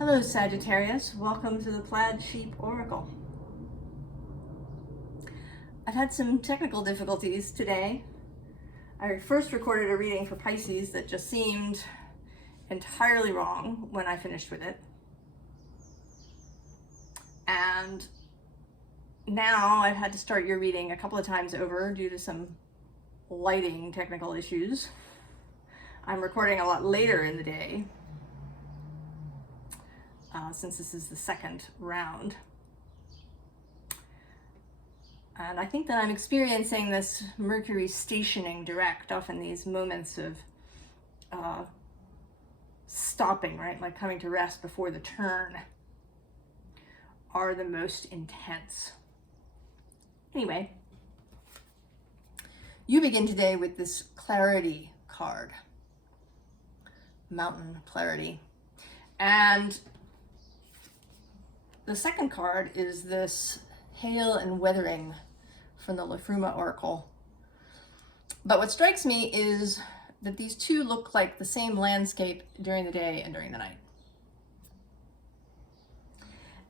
Hello Sagittarius, welcome to the Plaid Oracle. I've had some technical difficulties today. I first recorded a reading for Pisces that just seemed entirely wrong when I finished with it. And now I've had to start your reading a couple of times over due to some lighting technical issues. I'm recording a lot later in the day, since this is the second round. And I think that I'm experiencing this Mercury stationing direct, often these moments of stopping, right? Like coming to rest before the turn are the most intense. Anyway, you begin today with this clarity card, Mountain Clarity. And the second card is this Hail and Weathering from the Liffruma Oracle. But what strikes me is that these two look like the same landscape during the day and during the night.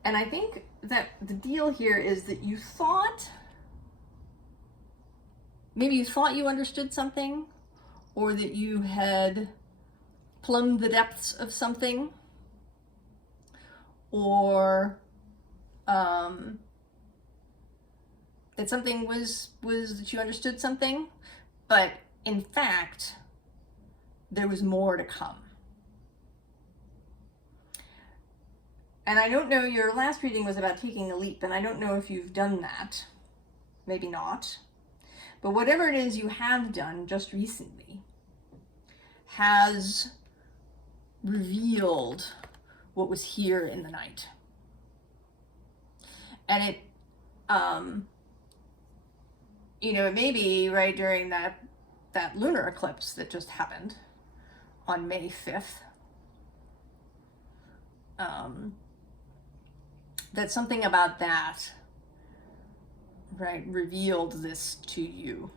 And I think that the deal here is that maybe you thought you understood something, or that you had plumbed the depths of something, or that something was that you understood something, but in fact, there was more to come. And I don't know, your last reading was about taking the leap, and I don't know if you've done that. Maybe not. But whatever it is you have done just recently has revealed what was here in the night. And it, it may be right during that lunar eclipse that just happened on May 5th. That something about that, right, revealed this to you.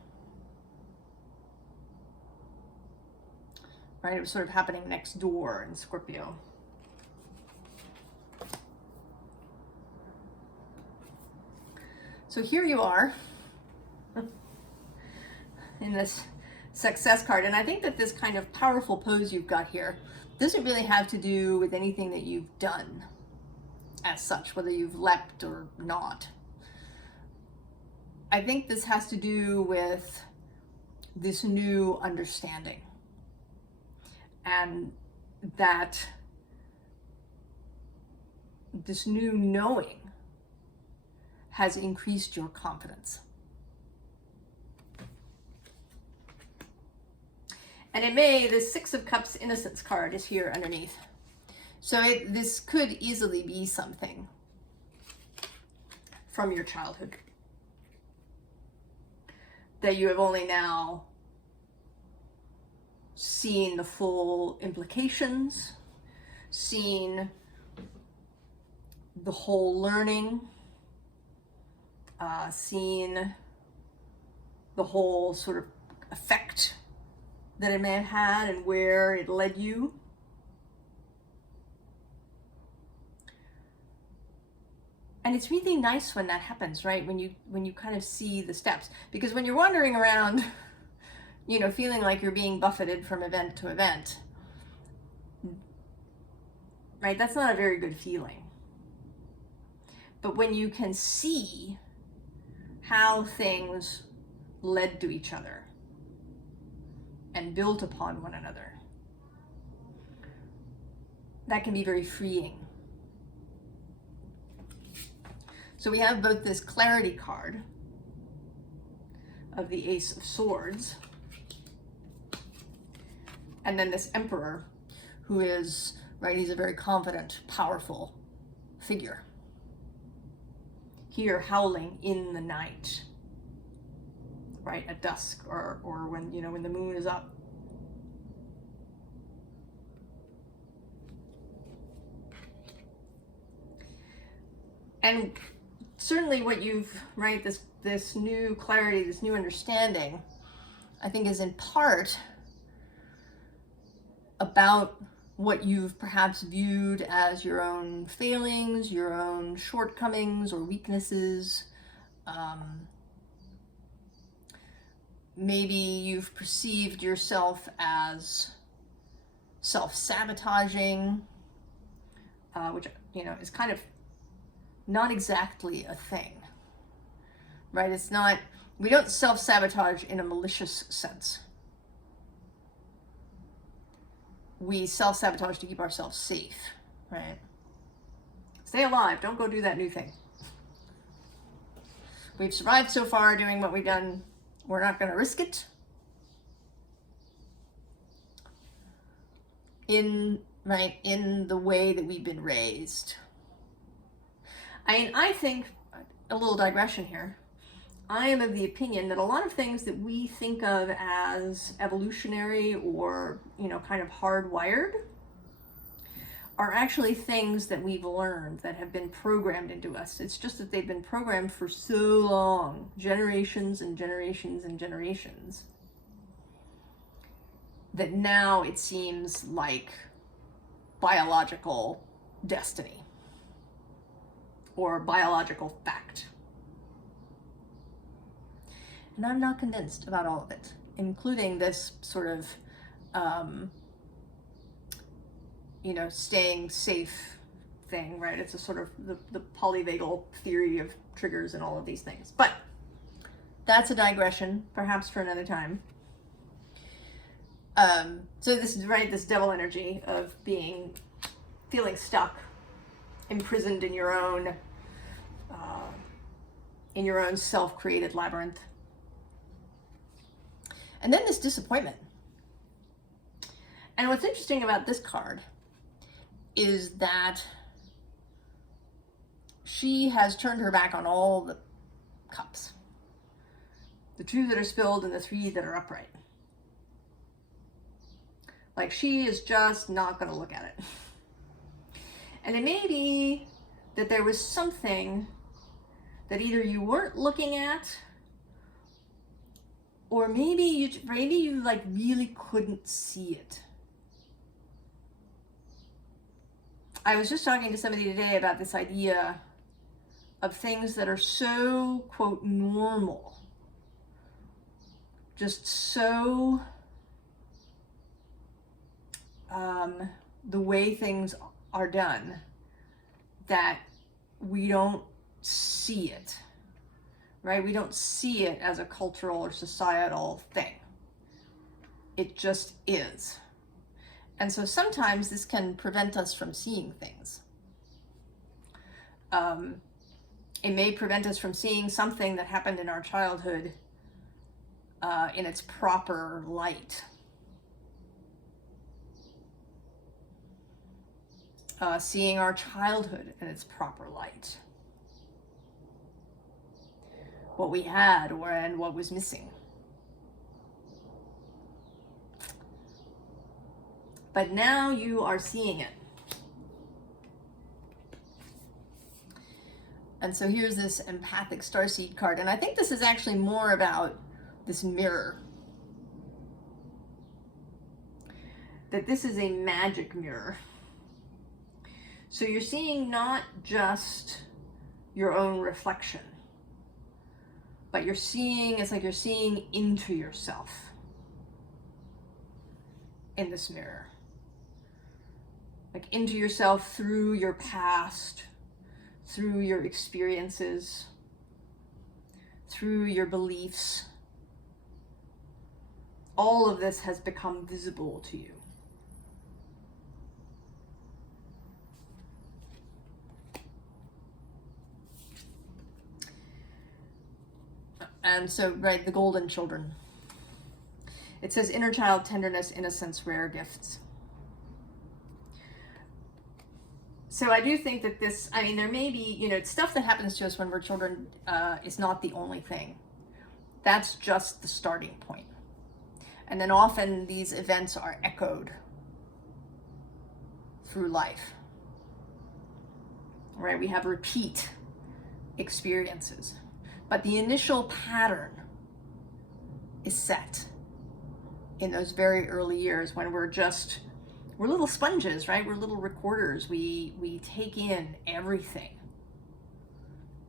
Right, it was sort of happening next door in Scorpio. So here you are in this success card. And I think that this kind of powerful pose you've got here doesn't really have to do with anything that you've done as such, whether you've leapt or not. I think this has to do with this new understanding, and that this new knowing has increased your confidence. And the Six of Cups Innocence card is here underneath. So this could easily be something from your childhood that you have only now seen the full implications, seen the whole learning, seen the whole sort of effect that it may have had and where it led you. And it's really nice when that happens, right? When you kind of see the steps, because when you're wandering around, feeling like you're being buffeted from event to event, right? That's not a very good feeling. But when you can see how things led to each other and built upon one another, that can be very freeing. So we have both this clarity card of the Ace of Swords, and then this Emperor, who is, right, he's a very confident, powerful figure. Here, howling in the night, right, at dusk, or when, when the moon is up. And certainly what you've, right, this new clarity, this new understanding, I think is in part about what you've perhaps viewed as your own failings, your own shortcomings or weaknesses. Maybe you've perceived yourself as self-sabotaging, which, you know, is kind of not exactly a thing, right? It's not, we don't self-sabotage in a malicious sense. We self-sabotage to keep ourselves safe, right? Stay alive, don't go do that new thing. We've survived so far doing what we've done. We're not going to risk it. In the way that we've been raised. I mean, I think, a little digression here, I am of the opinion that a lot of things that we think of as evolutionary or, you know, kind of hardwired are actually things that we've learned, that have been programmed into us. It's just that they've been programmed for so long, generations and generations and generations, that now it seems like biological destiny or biological fact. And I'm not convinced about all of it, including this sort of, you know, staying safe thing, right? It's a sort of the polyvagal theory of triggers and all of these things. But that's a digression, perhaps for another time. So this is, right, this devil energy of feeling stuck, imprisoned in your own self-created labyrinth. And then this disappointment. And what's interesting about this card is that she has turned her back on all the cups. The 2 that are spilled and the 3 that are upright. Like, she is just not going to look at it. And it may be that there was something that either you weren't looking at, or maybe you like really couldn't see it. I was just talking to somebody today about this idea of things that are so, quote, normal, just so the way things are done, that we don't see it, right? We don't see it as a cultural or societal thing. It just is. And so sometimes this can prevent us from seeing things. It may prevent us from seeing something that happened in our childhood in its proper light. Seeing our childhood in its proper light. What we had and what was missing. But now you are seeing it. And so here's this empathic starseed card. And I think this is actually more about this mirror. That this is a magic mirror. So you're seeing not just your own reflection, but you're seeing, it's like you're seeing into yourself in this mirror. Like into yourself through your past, through your experiences, through your beliefs. All of this has become visible to you. And so, right, the golden children. It says inner child, tenderness, innocence, rare gifts. So I do think that this, I mean, there may be, you know, stuff that happens to us when we're children is not the only thing. That's just the starting point. And then often these events are echoed through life. Right? We have repeat experiences. But the initial pattern is set in those very early years when we're just we're little sponges, right? We're little recorders. We take in everything,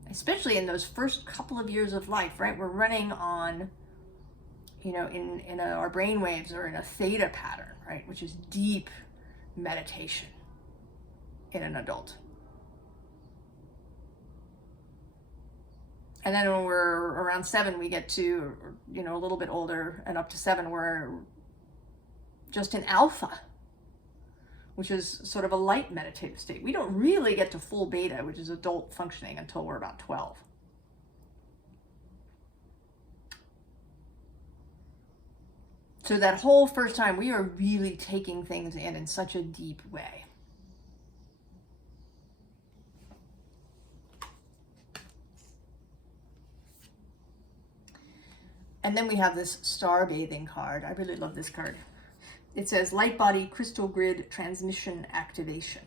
especially in those first couple of years of life, right? We're running on, you know, in our brain waves or in a theta pattern, right? Which is deep meditation in an adult. And then when we're around 7, we get to, you know, a little bit older, and up to 7, we're just in alpha, which is sort of a light meditative state. We don't really get to full beta, which is adult functioning, until we're about 12. So that whole first time, we are really taking things in such a deep way. And then we have this star bathing card. I really love this card. It says light body crystal grid transmission activation.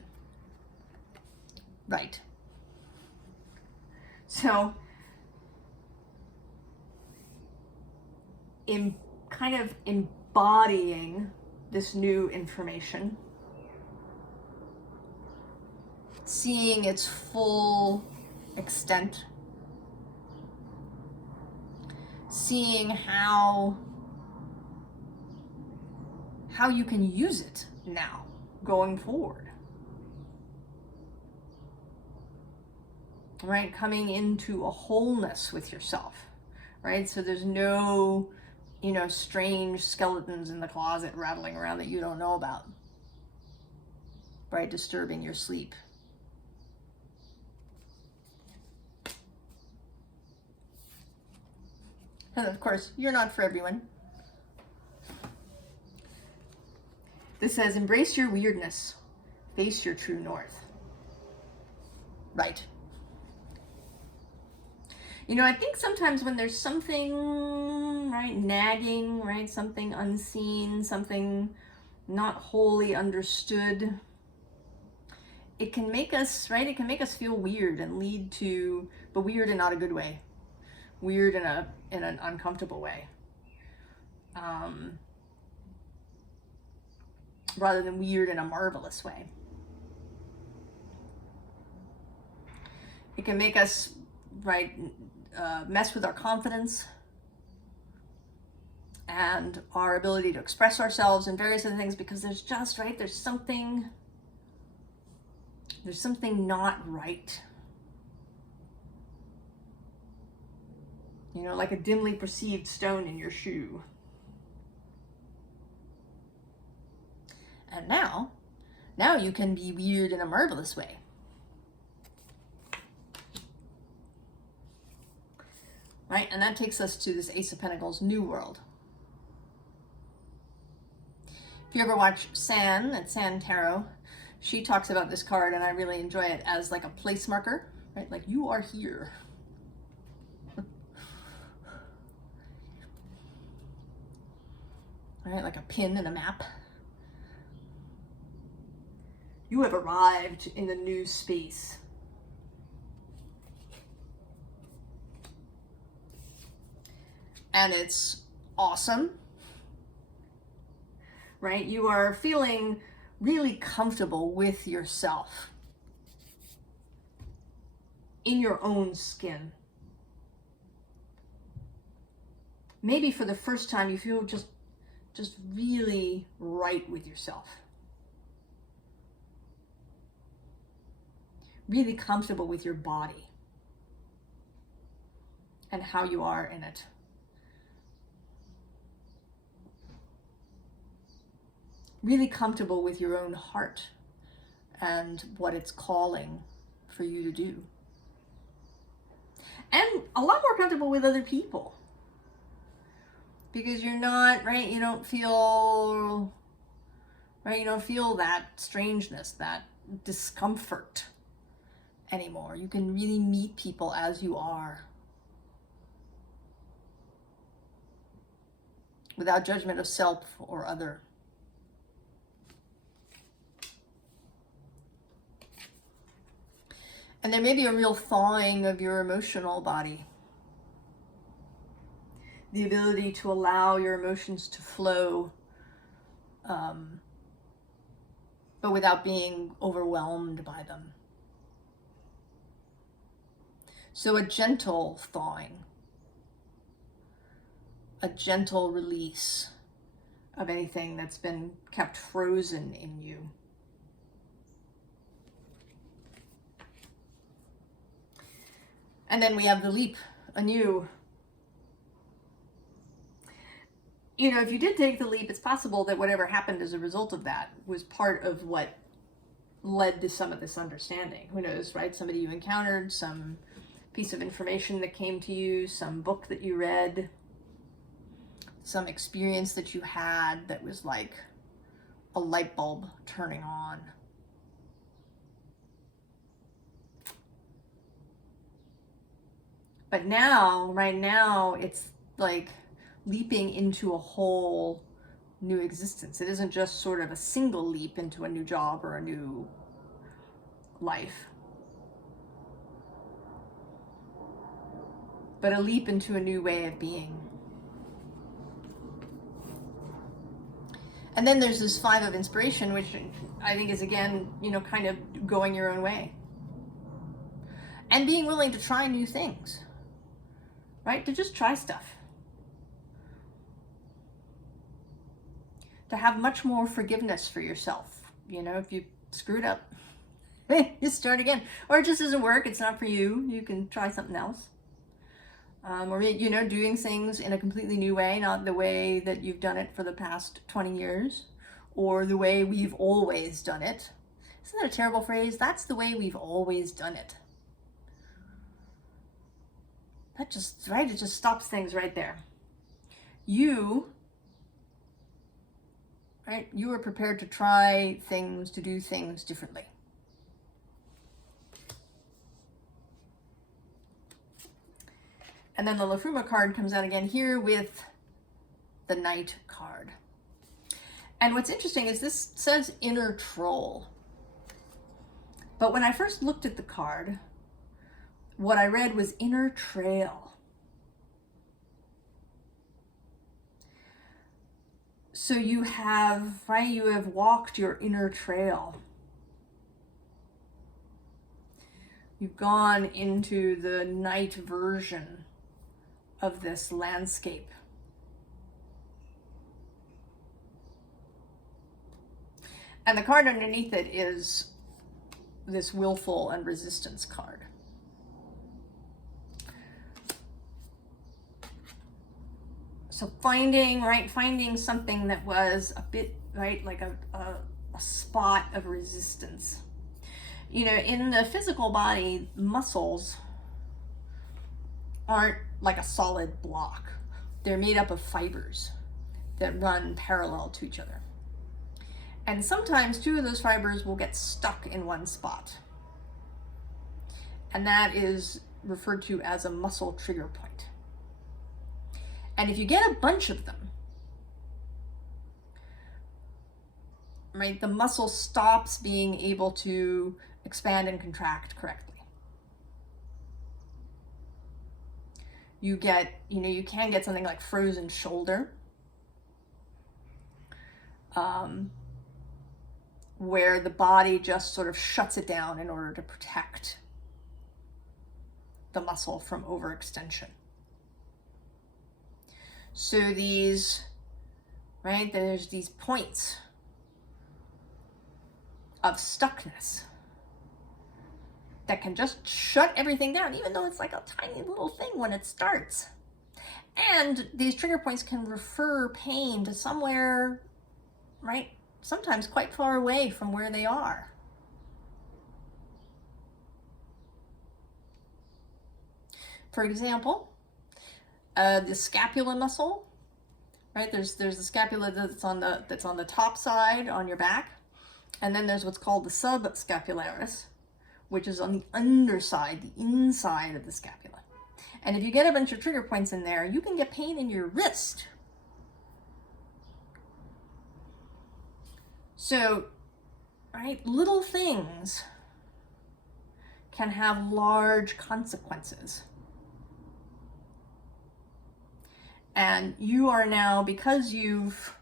Right. So in kind of embodying this new information, seeing its full extent, seeing how you can use it now going forward, right? Coming into a wholeness with yourself, right? So there's no, you know, strange skeletons in the closet rattling around that you don't know about, right? Disturbing your sleep. And of course, you're not for everyone. This says, embrace your weirdness, face your true north. Right. You know, I think sometimes when there's something, right, nagging, right, something unseen, something not wholly understood, it can make us, right, it can make us feel weird and lead to, but weird in not a good way. Weird in an uncomfortable way. Rather than weird in a marvelous way. It can make us, right, mess with our confidence and our ability to express ourselves and various other things, because there's just, right, there's something not right. You know, like a dimly perceived stone in your shoe. And now you can be weird in a marvelous way. Right? And that takes us to this Ace of Pentacles, New World. If you ever watch San at San Tarot, she talks about this card, and I really enjoy it as like a place marker, right? Like, you are here. All right, like a pin in a map. You have arrived in a new space. And it's awesome, right? You are feeling really comfortable with yourself in your own skin. Maybe for the first time you feel just really right with yourself. Really comfortable with your body and how you are in it. Really comfortable with your own heart and what it's calling for you to do. And a lot more comfortable with other people. Because you're not, right, you don't feel, right, you don't feel that strangeness, that discomfort anymore. You can really meet people as you are, without judgment of self or other. And there may be a real thawing of your emotional body. The ability to allow your emotions to flow but without being overwhelmed by them. So a gentle thawing, a gentle release of anything that's been kept frozen in you. And then we have the leap anew. You know, if you did take the leap, it's possible that whatever happened as a result of that was part of what led to some of this understanding. Who knows, right? Somebody you encountered, some piece of information that came to you, some book that you read, some experience that you had that was like a light bulb turning on. But now, right now, it's like leaping into a whole new existence. It isn't just sort of a single leap into a new job or a new life, but a leap into a new way of being. And then there's this 5 of inspiration, which I think is, again, you know, kind of going your own way. And being willing to try new things, right? To just try stuff. To have much more forgiveness for yourself. You know, if you screwed up, you start again. Or it just doesn't work, it's not for you, you can try something else. Or, you know, doing things in a completely new way, not the way that you've done it for the past 20 years, or the way we've always done it. Isn't that a terrible phrase? That's the way we've always done it. That just, right, it just stops things right there. You, right, you are prepared to try things, to do things differently. And then the Liffruma card comes out again here with the Knight card. And what's interesting is this says inner troll. But when I first looked at the card, what I read was inner trail. So you have, right, you have walked your inner trail. You've gone into the night version of this landscape. And the card underneath it is this willful and resistance card. So finding something that was a bit, right, like a spot of resistance. You know, in the physical body, muscles aren't like a solid block. They're made up of fibers that run parallel to each other. And sometimes 2 of those fibers will get stuck in one spot. And that is referred to as a muscle trigger point. And if you get a bunch of them, right, the muscle stops being able to expand and contract correctly. You get, you know, you can get something like frozen shoulder, where the body just sort of shuts it down in order to protect the muscle from overextension. So these, right, there's these points of stuckness that can just shut everything down, even though it's like a tiny little thing when it starts. And these trigger points can refer pain to somewhere, right, sometimes quite far away from where they are. For example, the scapula muscle, right? There's the scapula that's on the top side on your back, and then there's what's called the subscapularis, which is on the underside, the inside of the scapula. And if you get a bunch of trigger points in there, you can get pain in your wrist. So, right, little things can have large consequences. And you are now, because you've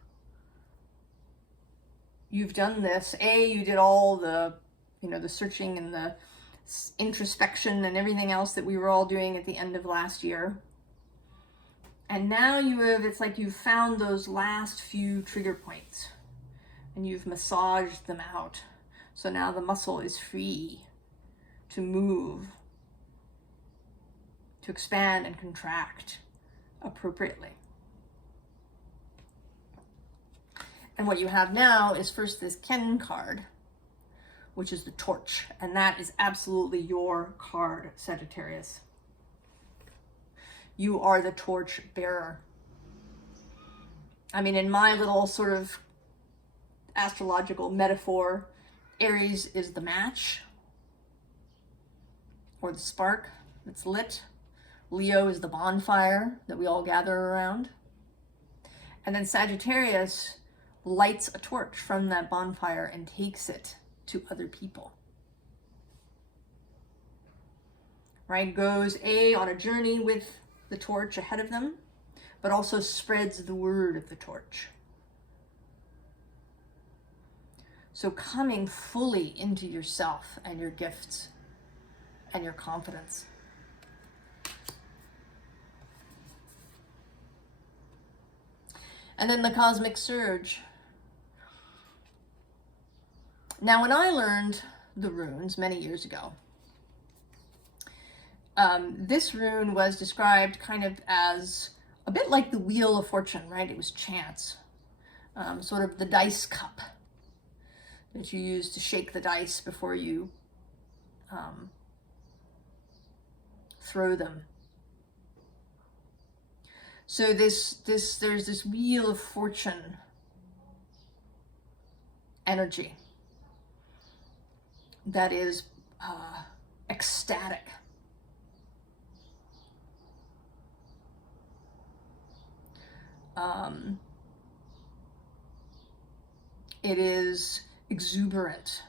you've done this. You did all the, the searching and the introspection and everything else that we were all doing at the end of last year. And now it's like you've found those last few trigger points and you've massaged them out. So now the muscle is free to move, to expand and contract appropriately. And what you have now is first this Ken card, which is the torch. And that is absolutely your card, Sagittarius. You are the torch bearer. I mean, in my little sort of astrological metaphor, Aries is the match or the spark that's lit. Leo is the bonfire that we all gather around. And then Sagittarius lights a torch from that bonfire and takes it to other people. Right? Goes on a journey with the torch ahead of them, but also spreads the word of the torch. So coming fully into yourself and your gifts and your confidence. And then the cosmic surge. Now, when I learned the runes many years ago, this rune was described kind of as a bit like the Wheel of Fortune, right? It was chance, sort of the dice cup that you use to shake the dice before you throw them. So there's this Wheel of Fortune energy that is ecstatic. It is exuberant.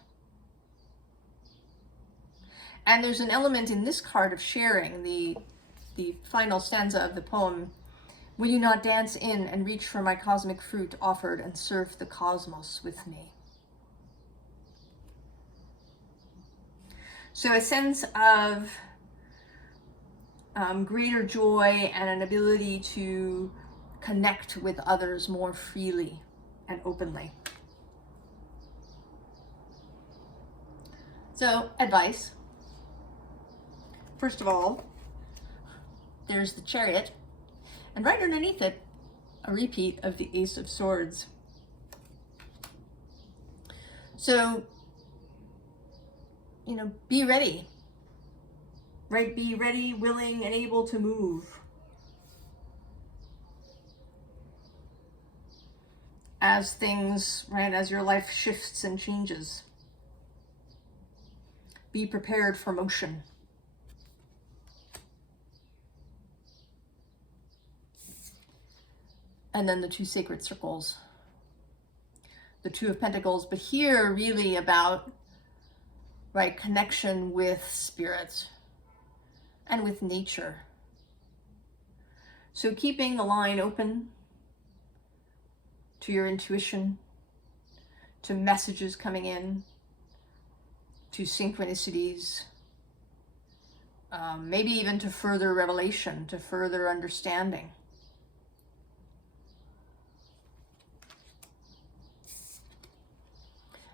And there's an element in this card of sharing. The final stanza of the poem: will you not dance in and reach for my cosmic fruit offered and surf the cosmos with me? So a sense of greater joy and an ability to connect with others more freely and openly. So, advice. First of all, there's the Chariot, and right underneath it, a repeat of the Ace of Swords. So, be ready, right? Be ready, willing, and able to move as things, right, as your life shifts and changes. Be prepared for motion. And then the two sacred circles, the Two of Pentacles, but here really about, right, connection with spirit and with nature. So keeping the line open to your intuition, to messages coming in, to synchronicities, maybe even to further revelation, to further understanding.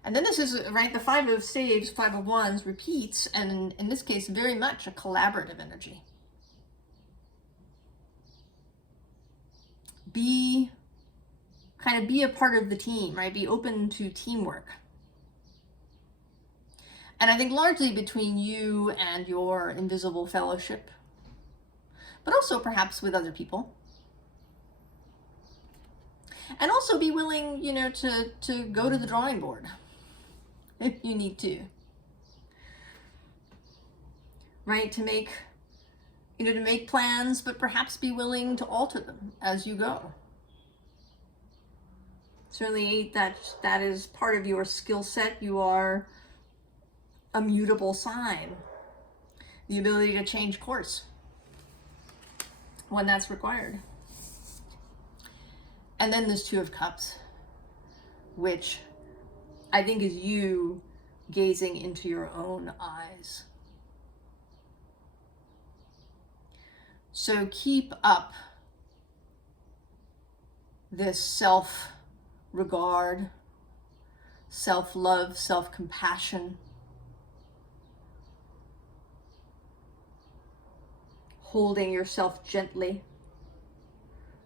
And then this is, right, the Five of Staves, Five of Wands repeats, and in this case, very much a collaborative energy. Be a part of the team, right? Be open to teamwork. And I think largely between you and your invisible fellowship, but also perhaps with other people. And also be willing, to go to the drawing board if you need to. Right? To make plans, but perhaps be willing to alter them as you go. Certainly that is part of your skill set. You are a mutable sign. The ability to change course when that's required. And then this Two of Cups, which I think, is you gazing into your own eyes. So keep up this self-regard, self-love, self-compassion, holding yourself gently,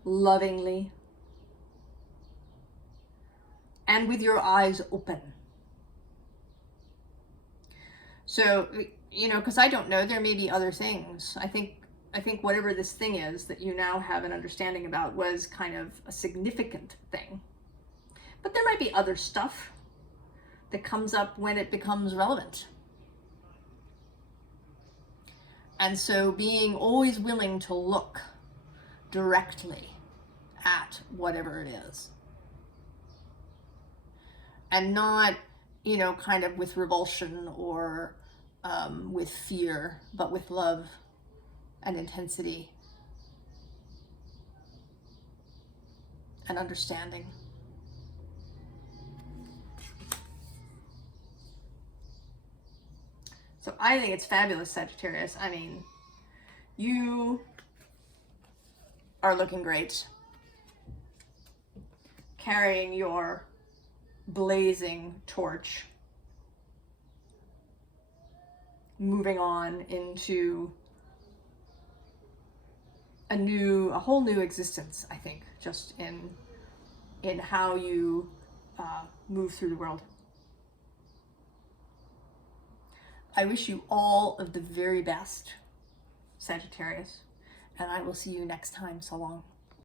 lovingly, and with your eyes open. So, you know, because I don't know, there may be other things. I think whatever this thing is that you now have an understanding about was kind of a significant thing. But there might be other stuff that comes up when it becomes relevant. And so being always willing to look directly at whatever it is. And not, you know, kind of with revulsion or with fear, but with love and intensity and understanding. So I think it's fabulous, Sagittarius. I mean, you are looking great, carrying your blazing torch, moving on into a whole new existence, I think, just in how you move through the world. I wish you all of the very best, Sagittarius, and I will see you next time. So long.